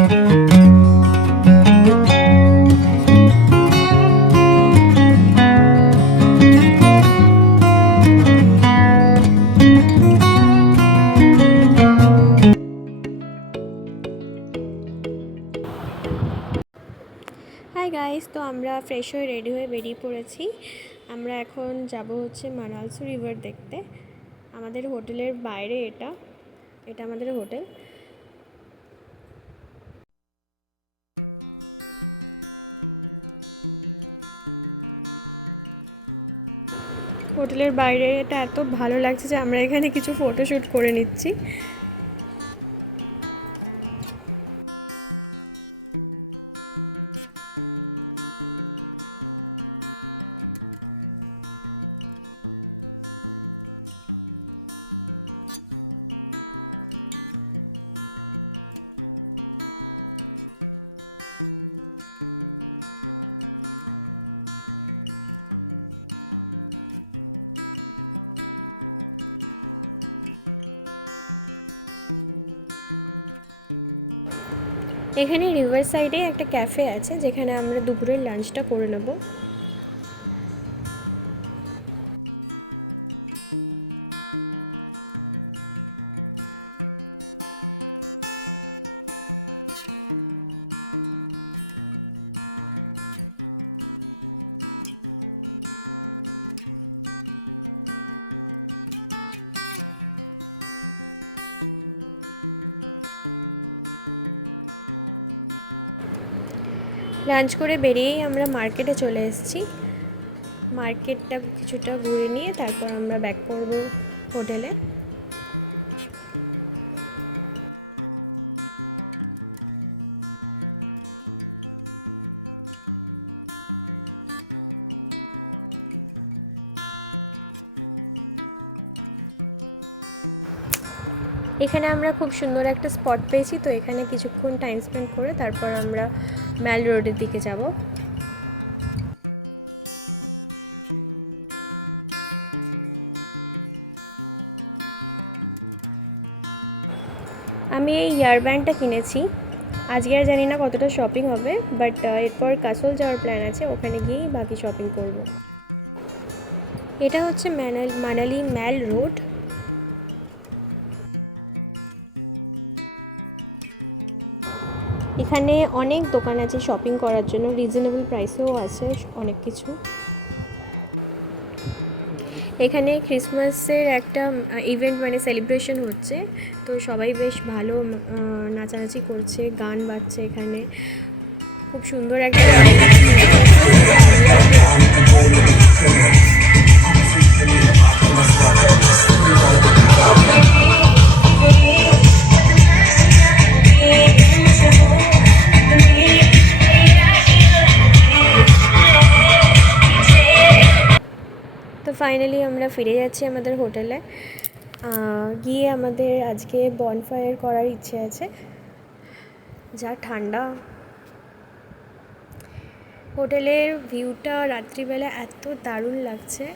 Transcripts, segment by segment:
Hi guys, তো আমরা ফ্রেশ হয়ে রেডি হয়ে বেরিয়ে পড়েছি। আমরা এখন যাব হচ্ছে মানালসু রিভার দেখতে। আমাদের হোটেলের বাইরে এটা আমাদের হোটেল। হোটেলের বাইরে এটা এত ভালো লাগছে যে আমরা এখানে কিছু ফটোশ্যুট করে নিচ্ছি। এখানে রিভার সাইডে একটা ক্যাফে আছে যেখানে আমরা দুপুরের লাঞ্চটা করে নেব। লাঞ্চ করে বেরিয়েই আমরা মার্কেটে চলে এসেছি। মার্কেটটা কিছুটা ঘুরে নিয়ে তারপর আমরা ব্যাক করব হোটেলে। এখানে আমরা খুব সুন্দর একটা স্পট পেয়েছি, তো এখানে কিছুক্ষণ টাইম স্পেন্ড করে তারপর আমরা ম্যাল রোডের দিকে যাব। আমি এই ইয়ারব্যান্ডটা কিনেছি। আজকে আর জানি না কতটা শপিং হবে, বাট এরপর কাসল যাওয়ার প্ল্যান আছে, ওখানে গিয়েই বাকি শপিং করব। এটা হচ্ছে মানালি ম্যাল রোড। এখানে অনেক দোকান আছে শপিং করার জন্য, রিজনেবল প্রাইসেও আছে অনেক কিছু। এখানে ক্রিসমাসের একটা ইভেন্ট মানে সেলিব্রেশন হচ্ছে, তো সবাই বেশ ভালো নাচানাচি করছে, গান বাজছে। এখানে খুব সুন্দর একটা ফাইনালি আমরা ফিরে যাচ্ছি আমাদের হোটেলে। গিয়ে আমাদের আজকে বনফায়ার করার ইচ্ছে আছে। যা ঠান্ডা! হোটেলের ভিউটা রাত্রিবেলা এত দারুণ লাগছে।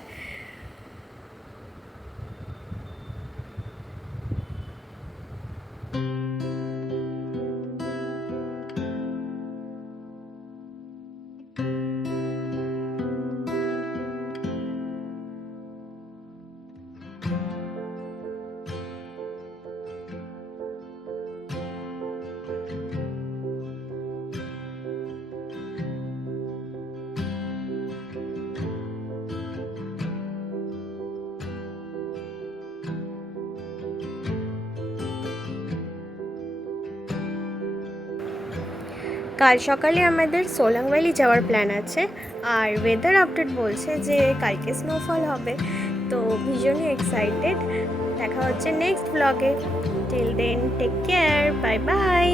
কাল সকালে আমাদের সোলাং ভ্যালি যাওয়ার প্ল্যান আছে, আর ওয়েদার আপডেট বলছে যে কালকে স্নোফল হবে, তো ভীষণই এক্সাইটেড। দেখা হচ্ছে নেক্সট ব্লগে। Till then take care, bye by.